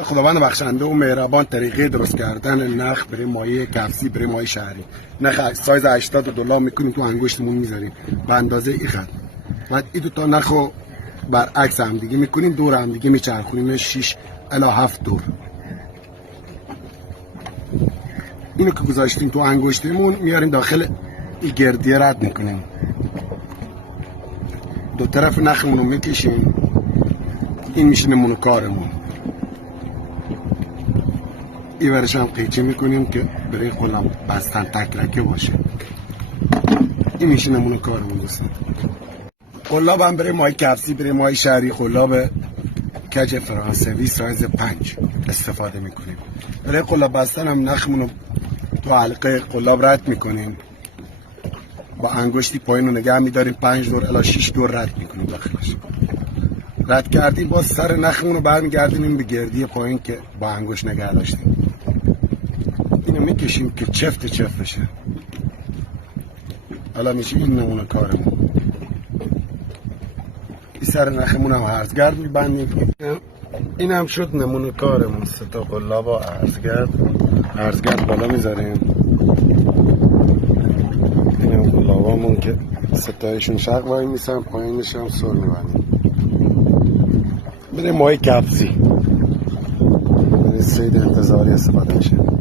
خداوند بخشنده و مهربان طریقه درست کردن نخ برای مایع کفسی برای مایع شهری. نخ سایز 80 دلار میکنیم تو انگشتمون میذاریم به اندازه این خط. بعد این دو تا نخو برعکس هم دیگه میکنیم، دور هم دیگه میچرخونیم 6 الی 7 دور. اینو که گذاشتیم تو انگشتمون میاریم داخل این گردیه رد میکنیم. دو طرف نخمون رو میکشیم. این میشه نمونه کارمون. این ورش هم قیچی میکنیم که برای قلاب بستن تکرکه باشه. این میشه نمونه کارمون دوستان. قلاب هم برای ماهی کفسی برای ماهی شهری قلاب کج فرانسوی سایز 5 استفاده میکنیم. برای قلاب بستن هم نخمون رو تو حلقه قلاب رد میکنیم، با انگشتی پایین رو نگه میداریم 5 دور الی 6 دور رد میکنیم داخلش. رد کردیم باز سر نخمون رو برمیگردونیم به گردی پایین که با انگشت نگه داشتیم. اینو میکشیم که چفت بشه. حالا میشه این نمونه کارمون. این سر نخمون هم هرزگرد میبندیم. این هم شد نمونه کارمون. 3 تا قلاب با هرزگرد بالا میذاریم. این هم قلابامون که 3 تایشون شق وای میسن، پایینش هم سر میبندیم. برای ماهی کفسی، برای صید انتظاری استفاده میشه.